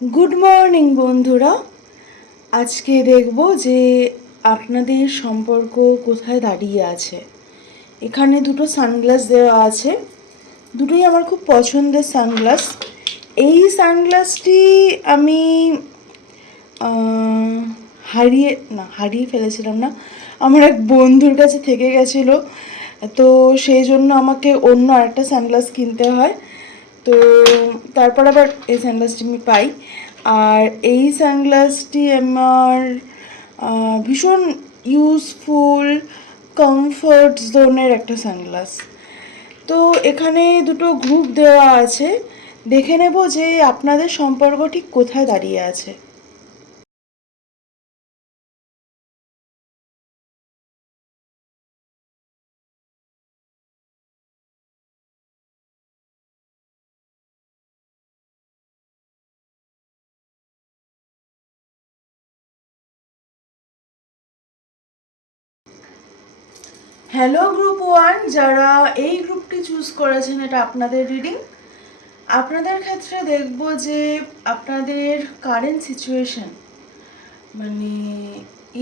Good morning বন্ধুরা। আজকে দেখব যে আপনাদের সম্পর্ক কোথায় দাঁড়িয়ে আছে। এখানে দুটো সানগ্লাস দেওয়া আছে, দুটোই আমার খুব পছন্দের সানগ্লাস। এই সানগ্লাসটি আমি হারিয়ে ফেলেছিলাম না, আমার এক বন্ধুর কাছে থেকে গেছিলো, তো সেই জন্য আমাকে অন্য আরেকটা সানগ্লাস কিনতে হয়। তো তারপর আবার এই সানগ্লাসটি আমি পাই। আর এই সানগ্লাসটি আমার ভীষণ ইউজফুল, কমফর্ট জোনের একটা সানগ্লাস। তো এখানে দুটো গ্রুপ দেওয়া আছে, দেখে নেব যে আপনাদের সম্পর্ক ঠিক কোথায় দাঁড়িয়ে আছে। হ্যালো গ্রুপ ওয়ান, যারা এই গ্রুপটি চুজ করেছেন, এটা আপনাদের রিডিং। আপনাদের ক্ষেত্রে দেখব যে আপনাদের কারেন্ট সিচুয়েশন, মানে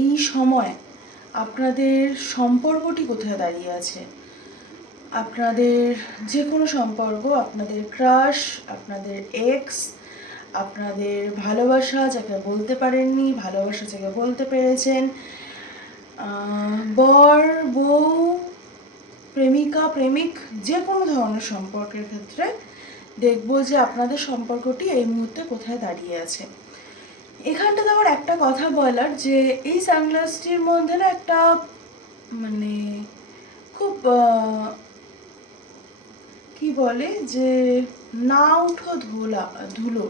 এই সময় আপনাদের সম্পর্কটি কোথায় দাঁড়িয়ে আছে। আপনাদের যে কোনো সম্পর্ক, আপনাদের ক্রাশ, আপনাদের এক্স, আপনাদের ভালোবাসা যাকে বলতে পারেননি, ভালোবাসা যাকে বলতে পেরেছেন, বর বউ, প্রেমিকা প্রেমিক, যে কোনো ধরনের সম্পর্কের ক্ষেত্রে দেখব যে আপনাদের সম্পর্কটি এই মুহূর্তে কোথায় দাঁড়িয়ে আছে। এখানটাতে আবার একটা কথা বলার, যে এই সানগ্লাসটির মধ্যে না একটা মানে খুব কি বলে যে না উঠো ধুলো,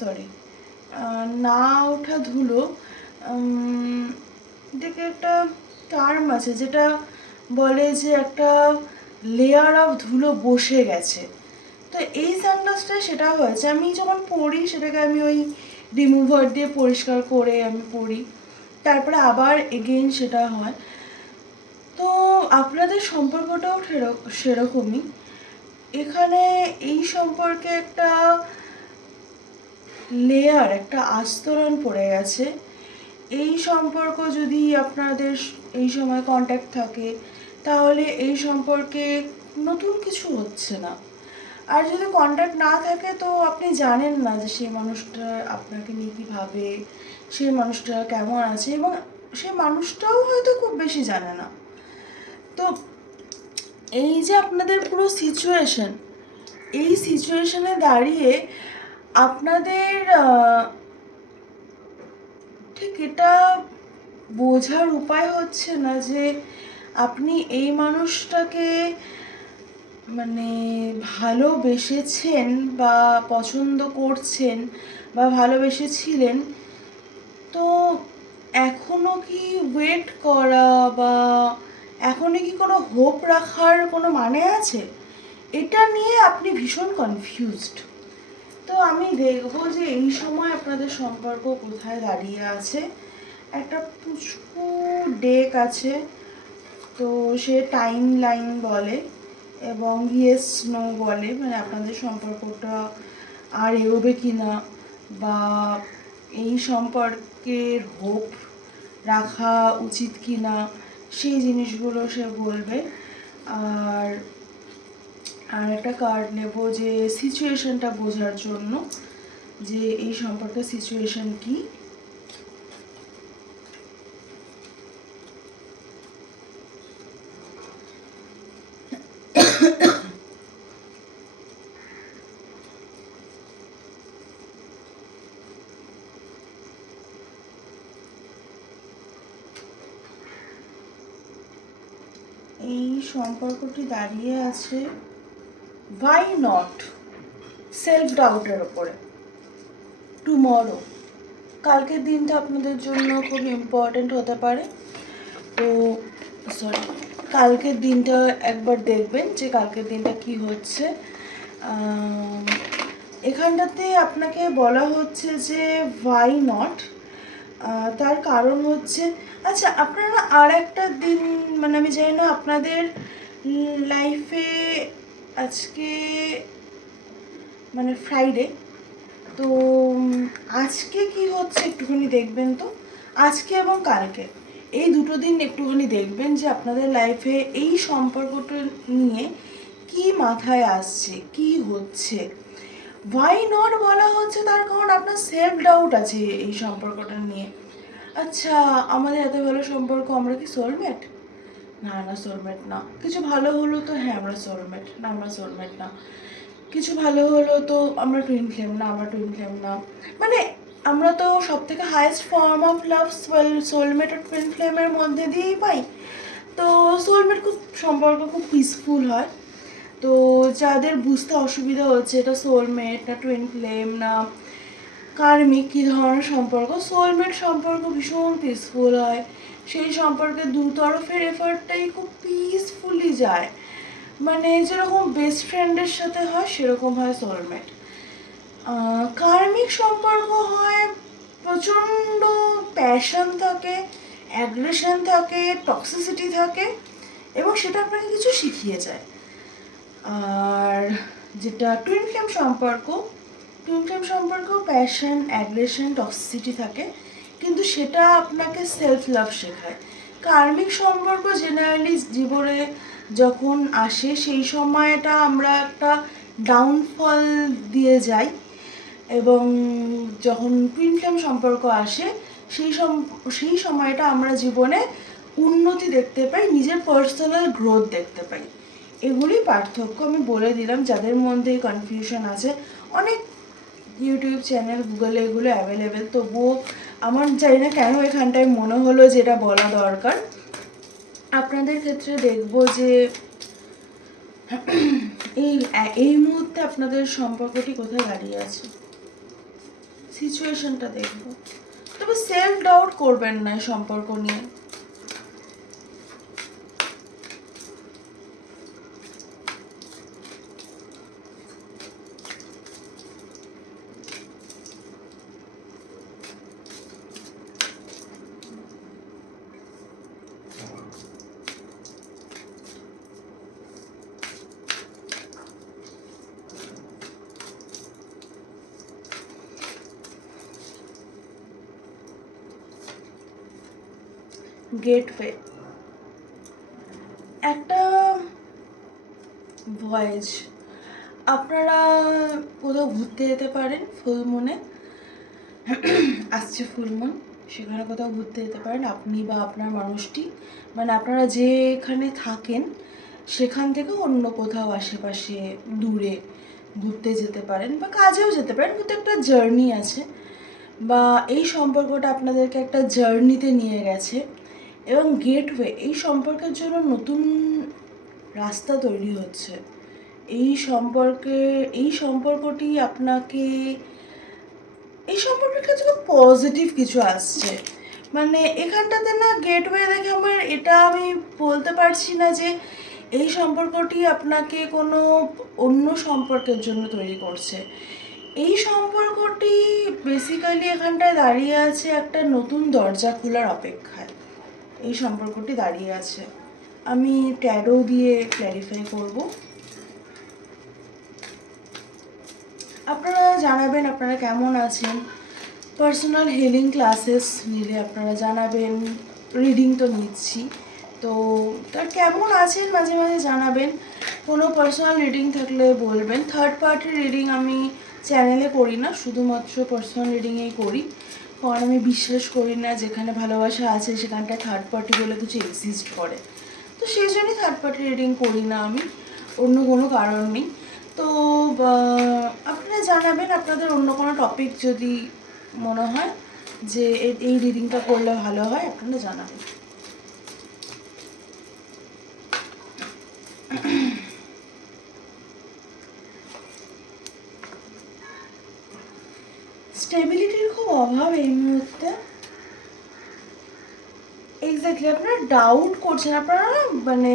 সরি, না ওঠা ধুলো, দেখে একটা টার্ম আছে যেটা বলে যে একটা লেয়ার অফ ধুলো বসে গেছে। তো এই সানগ্লাসটা সেটা হয়েছে, আমি যখন পরি সেটাকে আমি ওই রিমুভার দিয়ে পরিষ্কার করে আমি পরি, তারপরে আবার এগেইন সেটা হয়। তো আপনাদের সম্পর্কটাও সেরকমই। এখানে এই সম্পর্কে একটা লেয়ার, একটা আস্তরণ পড়ে গেছে। এই সম্পর্ক যদি আপনাদের এই সময় কন্ট্যাক্ট থাকে, তাহলে এই সম্পর্কে নতুন কিছু হচ্ছে না। আর যদি কন্ট্যাক্ট না থাকে, তো আপনি জানেন না যে সেই মানুষটা আপনাকে নিয়ে কী ভাবে, সেই মানুষটা কেমন আছে, এবং সেই মানুষটাও হয়তো খুব বেশি জানে না। তো এই যে আপনাদের পুরো সিচুয়েশন, এই সিচুয়েশনে দাঁড়িয়ে আপনাদের ঠিক এটা বোঝার উপায় হচ্ছে না যে আপনি এই মানুষটাকে মানে ভালোবেসেছেন বা পছন্দ করছেন বা ভালোবেসেছিলেন, তো এখনো কি ওয়েট করা বা এখনো কি কোনো হোপ রাখার কোনো মানে আছে? এটা নিয়ে আপনি ভীষণ কনফিউজড। তো আমি দেখব যে এই সময় আপনাদের সম্পর্ক কোথায় দাঁড়িয়ে আছে। একটা পুচকু ডেক আছে, তো সে টাইম লাইন বলে এবং ইয়েস নো বলে, মানে আপনাদের সম্পর্কটা আর এগোবে কি না, বা এই সম্পর্কের হোপ রাখা উচিত কি না, সেই জিনিসগুলো সে বলবে। আর আর একটা কার্ড নেব যে সিচুয়েশনটা বোঝার জন্য, যে এই সম্পর্কের সিচুয়েশন কি। এই সম্পর্কটি দাঁড়িয়ে আছে ওয়াই নট, সেলফ ডাউটের ওপরে। টুমরো, কালকের দিনটা আপনাদের জন্য খুব ইম্পর্ট্যান্ট হতে পারে। তো সরি, কালকের দিনটা একবার দেখবেন যে কালকের দিনটা কি হচ্ছে। এখানটাতে আপনাকে বলা হচ্ছে যে ওয়াই নট, তার কারণ হচ্ছে, আচ্ছা আপনারা আর একটা দিন, মানে আমি জানি না আপনাদের লাইফে আজকে মানে ফ্রাইডে, তো আজকে কি হচ্ছে একটুখানি দেখবেন তো, আজকে এবং কালকে এই দুটো দিন একটুখানি দেখবেন যে আপনাদের লাইফে এই সম্পর্কটা নিয়ে কি মাথায় আসছে, কি হচ্ছে। ওয়াই নট বলা হচ্ছে তার কারণ আপনার সেলফ ডাউট আছে এই সম্পর্কটা নিয়ে। আচ্ছা, আমাদের এত ভালো সম্পর্ক, আমরা কি সোলমেট? না না, সোলমেট না। কিছু ভালো হলো তো হ্যাঁ আমরা সোলমেট, না আমরা সোলমেট না। কিছু ভালো হলো তো আমরা টুইন ফ্লেম, না আমরা টুইন ফ্লেম না। মানে আমরা তো সব থেকে highest form of love soulmate আর টুইন ফ্লেমের মধ্যে দিয়েই পাই। তো সোলমেট খুব সম্পর্ক খুব পিসফুল হয়। তো যাদের বুঝতে অসুবিধা হচ্ছে এটা সোলমেট না টুইন ফ্লেম না কার্মিক কী ধরনের সম্পর্ক, সোলমেট সম্পর্ক ভীষণ পিসফুল হয়। সেই সম্পর্কে দু তরফের এফার্টটাই খুব পিসফুলি যায়। মানে যেরকম বেস্ট ফ্রেন্ডের সাথে হয় সেরকম হয় সোলমেট। কার্মিক সম্পর্ক হয় প্রচণ্ড প্যাশন থাকে, অ্যাগ্রেশন থাকে, টক্সিসিটি থাকে এবং সেটা আপনাকে কিছু শিখিয়ে যায়। আর যেটা টুইন ফ্লেম সম্পর্ক, টুইন ফ্লেম সম্পর্ক প্যাশন, অ্যাগ্রেশন, টক্সিসিটি থাকে কিন্তু সেটা আপনাকে সেলফ লাভ শেখায়। কার্মিক সম্পর্ক জেনারেলি জীবনে যখন আসে সেই সময়টা আমরা একটা ডাউনফল দিয়ে যাই এবং যখন টুইন ফ্লেম সম্পর্ক আসে সেই সময়টা আমরা জীবনে উন্নতি দেখতে পাই, নিজের পার্সোনাল গ্রোথ দেখতে পাই। এগুলি পার্থক্য আমি বলে দিলাম। যাদের মধ্যে কনফিউশন আছে, অনেক ইউটিউব চ্যানেল গুগলে এগুলো অ্যাভেলেবেল, তবুও আমার জানি না কেন এখানটায় মনে হলো যে এটা বলা দরকার। আপনাদের ক্ষেত্রে দেখব যে এই মুহূর্তে আপনাদের সম্পর্কটি কোথায় দাঁড়িয়ে আছে, সিচুয়েশনটা দেখব। তবে সেলফ ডাউট করবেন না সম্পর্ক নিয়ে। গেটওয়ে, একটা ভয়েস। আপনারা কোথাও ঘুরতে যেতে পারেন ফুল মুনে, আসছে ফুল মুন, সেখানে কোথাও ঘুরতে যেতে পারেন আপনি বা আপনার মানুষটি। মানে আপনারা যেখানে থাকেন সেখান থেকে অন্য কোথাও আশেপাশে দূরে ঘুরতে যেতে পারেন বা কাজেও যেতে পারেন, কিন্তু একটা জার্নি আছে বা এই সম্পর্কটা আপনাদেরকে একটা জার্নিতে নিয়ে গেছে। এবং গেটওয়ে, এই সম্পর্কের জন্য নতুন রাস্তা তৈরি হচ্ছে। এই সম্পর্কটি আপনাকে, এই সম্পর্কের কাছে খুব পজিটিভ কিছু আসছে। মানে এখানটাতে না গেটওয়ে দেখে আমার এটা আমি বলতে পারছি না যে এই সম্পর্কটি আপনাকে কোনো অন্য সম্পর্কের জন্য তৈরি করছে। এই সম্পর্কটি বেসিক্যালি এখানটায় দাঁড়িয়ে আছে একটা নতুন দরজা খোলার অপেক্ষায়। এই সম্পর্কটি দাঁড়িয়ে আছে। আমি ট্যারো দিয়ে ক্ল্যারিফাই করব। আপনারা জানাবেন আপনারা কেমন আছেন। পার্সোনাল হিলিং ক্লাসেস নিলে আপনারা জানাবেন। রিডিং তো নিচ্ছি, তো তার কেমন আছেন মাঝে মাঝে জানাবেন। কোনো পার্সোনাল রিডিং থাকলে বলবেন। থার্ড পার্টি রিডিং আমি চ্যানেলে করি না, শুধুমাত্র পার্সোনাল রিডিংয়েই করি, কারণ আমি বিশ্বাস করি না যেখানে ভালোবাসা আছে সেখানটায় থার্ড পার্টি বলে কিছু এক্সিস্ট করে। তো সেই জন্যই থার্ড পার্টি রিডিং করি না আমি, অন্য কোনো কারণ নেই। তো আপনারা জানাবেন আপনাদের অন্য কোনো টপিক যদি মনে হয় যে এই রিডিংটা করলে ভালো হয়, আপনারা জানাবেন। স্টেবিলিটির খুব অভাব এই মুহূর্তে। এক্স্যাক্টলি, আপনারা ডাউট করছেন, আপনারা মানে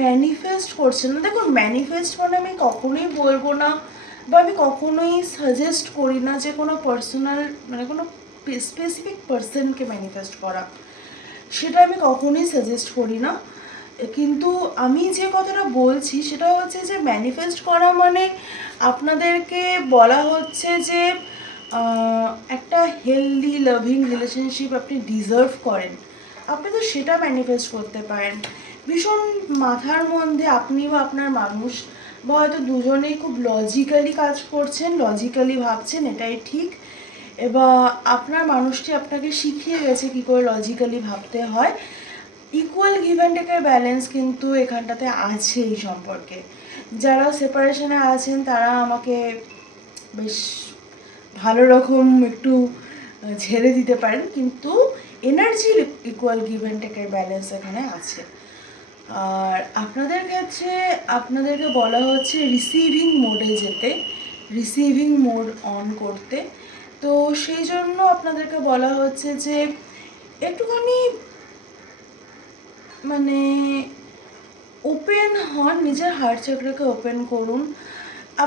ম্যানিফেস্ট করছেন না। দেখুন, ম্যানিফেস্ট মানে আমি কখনোই বলবো না বা আমি কখনোই সাজেস্ট করি না যে কোনো পার্সোনাল মানে কোনো স্পেসিফিক পার্সনকে ম্যানিফেস্ট করা, সেটা আমি কখনোই সাজেস্ট করি না। কিন্তু আমি যে কথাটা বলছি সেটা হচ্ছে যে ম্যানিফেস্ট করা মানে আপনাদেরকে বলা হচ্ছে যে একটা হেলদি লাভিং রিলেশনশিপ আপনি ডিজার্ভ করেন, আপনি তো সেটা ম্যানিফেস্ট করতে পারেন। ভীষণ মাথার মধ্যে আপনি বা আপনার মানুষ বা হয়তো দুজনেই খুব লজিক্যালি কাজ করছেন, লজিক্যালি ভাবছেন, এটাই ঠিক। এবার আপনার মানুষটি আপনাকে শিখিয়ে গেছে কী করে লজিক্যালি ভাবতে হয়। ইকুয়াল গিভ অ্যান্ড টেকের ব্যালেন্স কিন্তু এখানটাতে আছে এই সম্পর্কে। যারা সেপারেশনে আছেন তারা আমাকে বেশ ভালো রকম একটু ঝেড়ে দিতে পারেন, কিন্তু এনার্জির ইকুয়াল গিভ অ্যান্ড টেকের ব্যালেন্স এখানে আছে। আর আপনাদের ক্ষেত্রে আপনাদেরকে বলা হচ্ছে রিসিভিং মোডে যেতে, রিসিভিং মোড অন করতে। তো সেই জন্য আপনাদেরকে বলা হচ্ছে যে একটুখানি মানে ওপেন হন, নিজের হার্ট চাকরাকে ওপেন করুন।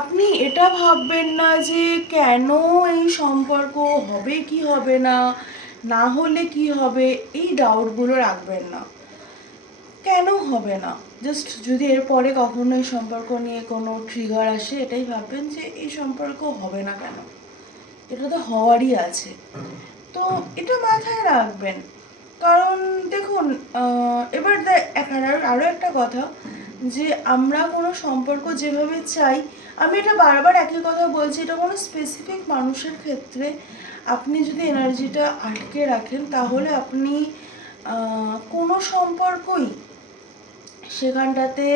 আপনি এটা ভাববেন না যে কেন এই সম্পর্ক হবে কি হবে না, না হলে কি হবে, এই ডাউটগুলো রাখবেন না। কেন হবে না, জাস্ট যদি এরপরে কখনো এই সম্পর্ক নিয়ে কোনো ট্রিগার আসে এটাই ভাববেন যে এই সম্পর্ক হবে না কেন, এটা তো হওয়ারই আছে। তো এটা মাথায় রাখবেন। কারণ দেখুন, এবার আরও একটা কথা, যে আমরা কোনো সম্পর্ক যেভাবে চাই, আমি এটা বারবার একই কথা বলছি, এটা কোনো স্পেসিফিক মানুষের ক্ষেত্রে আপনি যদি এনার্জিটা আটকে রাখেন তাহলে আপনি কোনো সম্পর্কই সেখানটাতে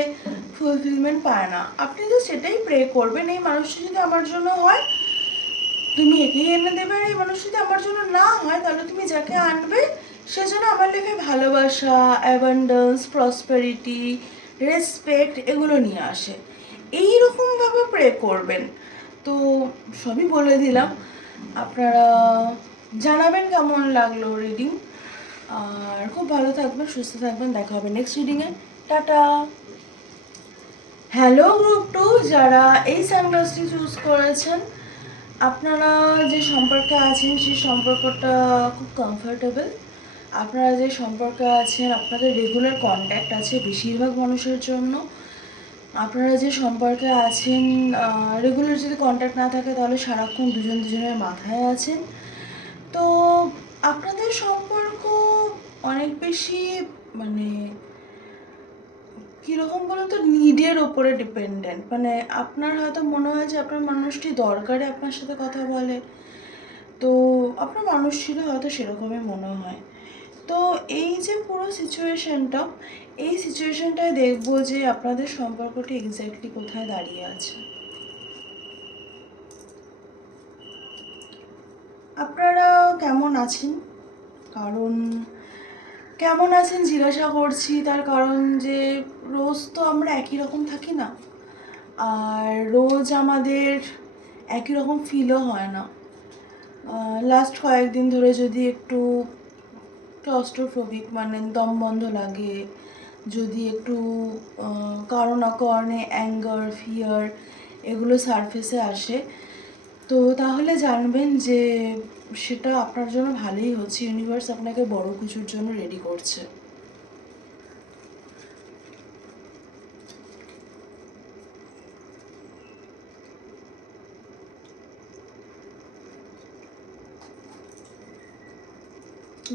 ফুলফিলমেন্ট পায় না। আপনি তো সেটাই প্রে করবেন, এই মানুষটা যদি আমার জন্য হয় তুমি এগিয়ে এনে দেবে, আর এই মানুষ যদি আমার জন্য না হয় তাহলে তুমি যাকে আনবে সেজন্য আমার লাইফে ভালোবাসা, অ্যাবান্ডেন্স, প্রসপেরিটি, রেসপেক্ট এগুলো নিয়ে আসে। এইরকমভাবে প্রে করবেন। তো সবই বলে দিলাম, আপনারা জানাবেন কেমন লাগলো রিডিং। আর খুব ভালো থাকবেন, সুস্থ থাকবেন, দেখা হবে নেক্সট রিডিংয়ে। টাটা। হ্যালো গ্রুপ 2, যারা এই সানগ্লাসটি চুজ করেছেন, আপনারা যে সম্পর্কে আছেন সেই সম্পর্কটা খুব কমফোর্টেবল। আপনারা যে সম্পর্কে আছেন আপনাদের রেগুলার কন্ট্যাক্ট আছে বেশিরভাগ মানুষের জন্য। আপনারা যে সম্পর্কে আছেন রেগুলার যদি কন্ট্যাক্ট না থাকে তাহলে সারাক্ষণ দুজনের মাথায় আছেন। তো আপনাদের সম্পর্ক অনেক বেশি মানে কীরকম বলুন তো, নিডের ওপরে ডিপেন্ডেন্ট। মানে আপনার হয়তো মনে হয় যে আপনার মানুষটি দরকারে আপনার সাথে কথা বলে, তো আপনার মানুষটিরও হয়তো সেরকমই মনে হয়। তো এই যে পুরো সিচুয়েশনটা, এই সিচুয়েশনটায় দেখবো যে আপনাদের সম্পর্কটি এক্স্যাক্টলি কোথায় দাঁড়িয়ে আছে। আপনারা কেমন আছেন, কারণ কেমন আছেন জিজ্ঞাসা করছি তার কারণ যে রোজ তো আমরা একই রকম থাকি না, আর রোজ আমাদের একই রকম ফিলও হয় না। লাস্ট কয়েকদিন ধরে যদি একটু ক্লস্ট্রোফোবিক মানে দম বন্ধ লাগে, যদি একটু কারো না কারণে অ্যাঙ্গার, ফিয়ার এগুলো সারফেসে আসে, তো তাহলে জানবেন যে সেটা আপনার জন্য ভালোই হচ্ছে, ইউনিভার্স আপনাকে বড় কিছুর জন্য রেডি করছে।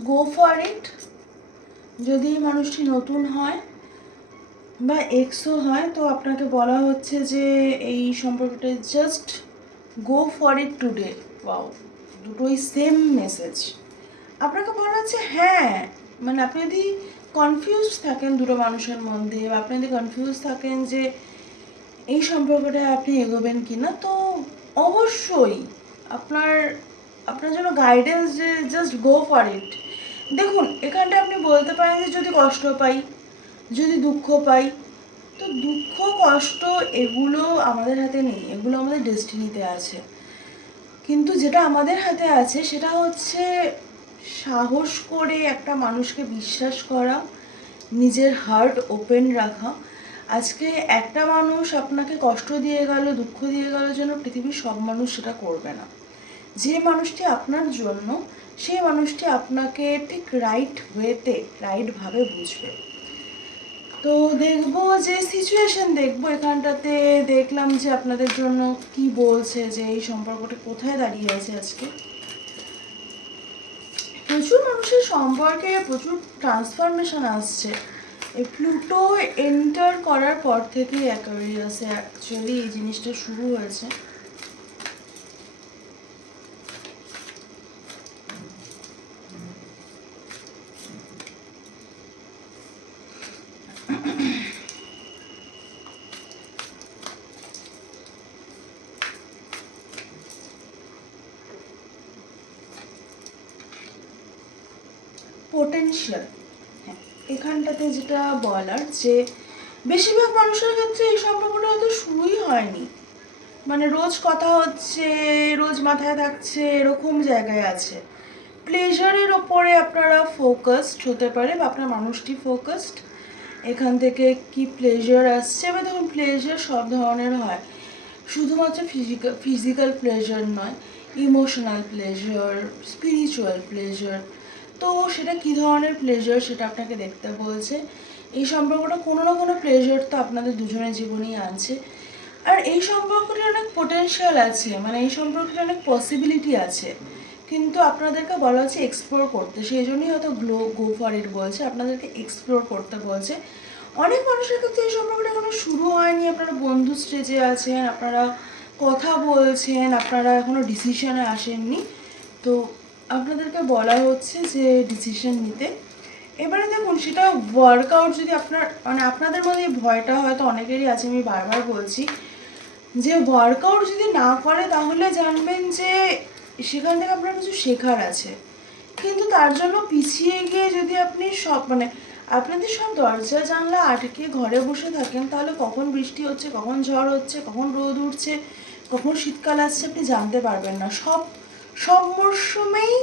Go for it. যদি এই মানুষটি নতুন হয় বা এক্সও হয় তো আপনাকে বলা হচ্ছে যে এই সম্পর্কটা just go for it today. Wow, দুটোই সেম মেসেজ। আপনাকে বলা হচ্ছে হ্যাঁ, মানে আপনি যদি কনফিউজ থাকেন দুটো মানুষের মধ্যে, বা আপনি যদি কনফিউজ থাকেন যে এই সম্পর্কটায় আপনি এগোবেন কি না, তো অবশ্যই আপনার আপনার জন্য গাইডেন্স যে জাস্ট গো ফর ইট। দেখুন এখানটা আপনি বলতে পারেন যে যদি কষ্ট পাই, যদি দুঃখ পাই, তো দুঃখ কষ্ট এগুলো আমাদের হাতে নেই, এগুলো আমাদের ডেস্টিনিতে আছে। কিন্তু যেটা আমাদের হাতে আছে সেটা হচ্ছে সাহস করে একটা মানুষকে বিশ্বাস করা, নিজের হার্ট ওপেন রাখা। আজকে একটা মানুষ আপনাকে কষ্ট দিয়ে গেল, দুঃখ দিয়ে গেল যেন পৃথিবীর সব মানুষ সেটা করবে না। যে মানুষটি আপনার জন্য, সেই মানুষটি আপনাকে ঠিক রাইট ওয়েতে, রাইটভাবে বুঝবে। তো দেখবো যে সিচুয়েশন দেখবো এখানটাতে। দেখলাম যে আপনাদের জন্য কি বলছে, যে এই সম্পর্কটা কোথায় দাঁড়িয়ে আছে আজকে। প্রচুর মানুষের সম্পর্কে প্রচুর ট্রান্সফরমেশন আসছে। এই প্লুটো এন্টার করার পর থেকেই অ্যাকোয়ারিয়াসে অ্যাকচুয়ালি এই জিনিসটা শুরু হয়েছে। পোটেনশিয়াল, হ্যাঁ, এখানটাতে যেটা বলার যে বেশিরভাগ মানুষের ক্ষেত্রে এই সম্পর্কটা হয়তো শুরুই হয়নি, মানে রোজ কথা হচ্ছে, রোজ মাথায় থাকছে, এরকম জায়গায় আছে। প্লেজারের ওপরে আপনারা ফোকাসড হতে পারে, বা আপনার মানুষটি ফোকাসড। এখান থেকে কি প্লেজার আসছে, এবার দেখুন প্লেজার সব ধরনের হয়, শুধুমাত্র ফিজিক্যাল প্লেজার নয়, ইমোশনাল প্লেজার, স্পিরিচুয়াল প্লেজার। তো সেটা কী ধরনের প্লেজার সেটা আপনাকে দেখতে বলছে। এই সম্পর্কটা কোনো না কোনো প্লেজার তো আপনাদের দুজনের জীবনেই আছে। আর এই সম্পর্কটার অনেক পোটেনশিয়াল আছে, মানে এই সম্পর্কটার অনেক পসিবিলিটি আছে, কিন্তু আপনাদেরকে বলা হচ্ছে এক্সপ্লোর করতে। সেই জন্যই হয়তো গো ফর ইট বলছে, আপনাদেরকে এক্সপ্লোর করতে বলছে। অনেক মানুষের ক্ষেত্রে এই সম্পর্কটা এখনো শুরু হয়নি, আপনারা বন্ধু স্টেজে আছেন, আপনারা কথা বলছেন, আপনারা এখনো ডিসিশনে আসেননি। তো আপনাদেরকে বলা হচ্ছে যে ডিসিশন নিতে। এবারে দেখুন সেটা ওয়ার্কআউট যদি আপনার, মানে আপনাদের মধ্যে এই ভয়টা হয়তো অনেকেরই আছে, আমি বারবার বলছি যে ওয়ার্কআউট যদি না করে তাহলে জানবেন যে সেখান থেকে আপনার কিছু শেখার আছে। কিন্তু তার জন্য পিছিয়ে গিয়ে যদি আপনি সব, মানে আপনাদের সব দরজা জানলা আটকে ঘরে বসে থাকেন, তাহলে কখন বৃষ্টি হচ্ছে, কখন ঝড় হচ্ছে, কখন রোদ উঠছে, কখন শীতকাল আসছে আপনি জানতে পারবেন না। সব সব মরশুমেই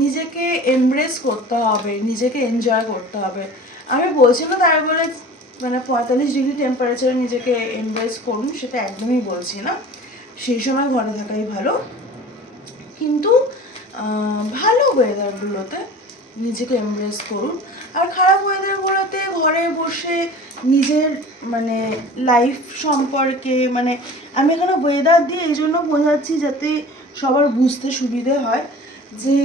নিজেকে এমব্রেস করতে হবে, নিজেকে এনজয় করতে হবে। আমি বলছি না তাই বলে মানে 45 ডিগ্রি টেম্পারেচারে নিজেকে এমব্রেস করুন, সেটা একদমই বলছি না, সেই সময় ঘরে থাকাই ভালো। কিন্তু ভালো ওয়েদারগুলোতে নিজেকে এমব্রেস করুন। আর খারাপ ওয়েদারগুলোতে ঘরে বসে নিজের মানে লাইফ সম্পর্কে, মানে আমি এখানে ওয়েদার দিয়ে এই জন্য বোঝাচ্ছি যাতে সবার বুঝতে সুবিধে হয়, যে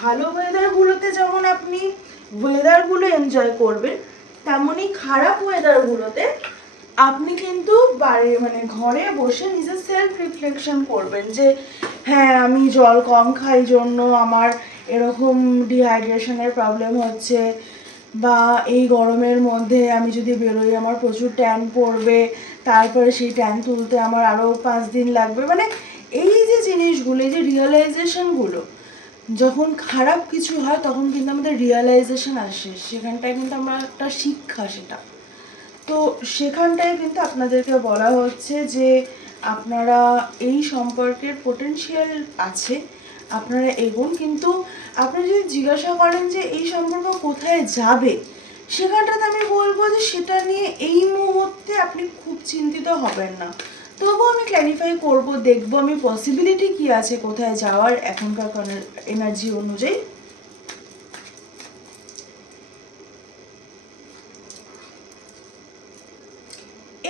ভালো ওয়েদারগুলোতে যেমন আপনি ওয়েদারগুলো এনজয় করবেন, তেমনই খারাপ ওয়েদারগুলোতে আপনি কিন্তু মানে ঘরে বসে নিজের সেলফ রিফ্লেকশন করবেন, যে হ্যাঁ আমি জল কম খাই জন্য আমার এরকম ডিহাইড্রেশনের প্রবলেম হচ্ছে, বা এই গরমের মধ্যে আমি যদি বেরোই আমার প্রচুর ট্যান পড়বে, তারপরে সেই ট্যান তুলতে আমার আরও 5 দিন লাগবে। মানে এই যে জিনিসগুলো, এই যে রিয়েলাইজেশনগুলো, যখন খারাপ কিছু হয় তখন কিন্তু আমাদের রিয়েলাইজেশন আসে, সেখানটায় কিন্তু আমার একটা শিক্ষা সেটা। তো সেখানটায় কিন্তু আপনাদেরকে বলা হচ্ছে যে আপনারা এই সম্পর্কের পোটেনশিয়াল আছে, আপনারা এগোন। কিন্তু আপনি যদি জিজ্ঞাসা করেন যে এই সম্পর্ক কোথায় যাবে, সেখানটাতে আমি বলবো যে সেটা নিয়ে এই মুহূর্তে আপনি খুব চিন্তিত হবেন না। তবুও আমি ক্ল্যারিফাই করব, দেখবো আমি পসিবিলিটি কি আছে কোথায় যাওয়ার এখনকার এনার্জি অনুযায়ী।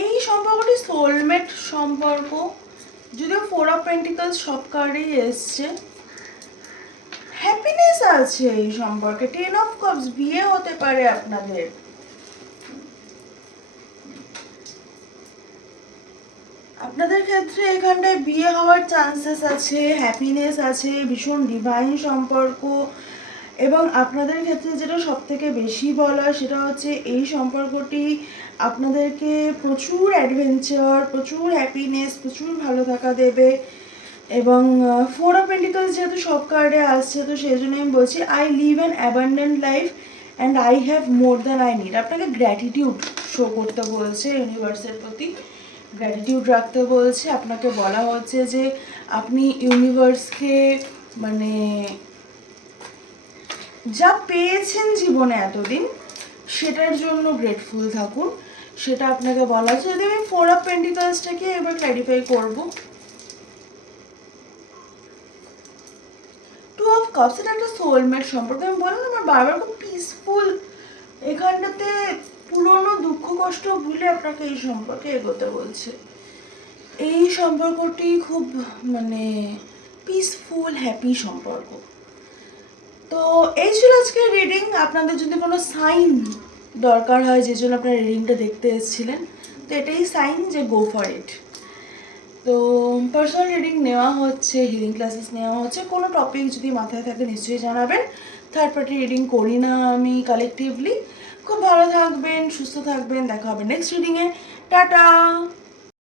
এই সম্পর্কটি সোলমেট সম্পর্ক, যদিও 4 অফ পেন্টিকলস সব কার্ডেই এসছে। হ্যাপিনেস আছে এই সম্পর্কে, 10 অফ কাপস, বিয়ে হতে পারে আপনাদের। আপনাদের ক্ষেত্রে এখানটায় বিয়ে হওয়ার চান্সেস আছে, হ্যাপিনেস আছে, ভীষণ ডিভাইন সম্পর্ক। এবং আপনাদের ক্ষেত্রে যেটা সবথেকে বেশি বলা সেটা হচ্ছে এই সম্পর্কটি আপনাদেরকে প্রচুর অ্যাডভেঞ্চার, প্রচুর হ্যাপিনেস, প্রচুর ভালো থাকা দেবে। এবং 4 অফ পেন্টিকলস যেহেতু সব কার্ডে আসছে, তো সেই জন্য আমি বলছি I live an abundant life and I have more than I need. আপনাকে গ্র্যাটিটিউড শো করতে বলছে, ইউনিভার্সের প্রতি গ্র্যাটিটিউড রাখতে বলছে। আপনাকে বলা হচ্ছে যে আপনি ইউনিভার্সকে মানে যা পেয়েছেন জীবনে এতদিন সেটার জন্য গ্রেটফুল থাকুন, সেটা আপনাকে বলা হচ্ছে। যদি আমি 4 অফ পেন্টিকলসটাকে এবার ক্ল্যারিফাই করবো, 2 অফ কাপস, এটা একটা সোলমেট সম্পর্ক। আমি বললাম আমার বারবার খুব পিসফুল, এখানটাতে পুরনো দুঃখ কষ্ট ভুলে আপনাকে এই সম্পর্কে এগোতে বলছে। এই সম্পর্কটি খুব মানে পিসফুল হ্যাপি সম্পর্ক। তো এই ছিল আজকের রিডিং। আপনাদের যদি কোনো সাইন দরকার হয় যে জন্য আপনারা রিডিংটা দেখতে এসেছিলেন, তো এটাই সাইন যে গো ফর ইট। তো পার্সোনাল রিডিং নেওয়া হচ্ছে, হিলিং ক্লাসেস নেওয়া হচ্ছে। কোনো টপিক যদি মাথায় থাকে নিশ্চয়ই জানাবেন। থার্ড পার্টি রিডিং করি না আমি কালেকটিভলি। খুব ভালো থাকবেন, সুস্থ থাকবেন, দেখা হবে নেক্সট রিডিংয়ে। টাটা।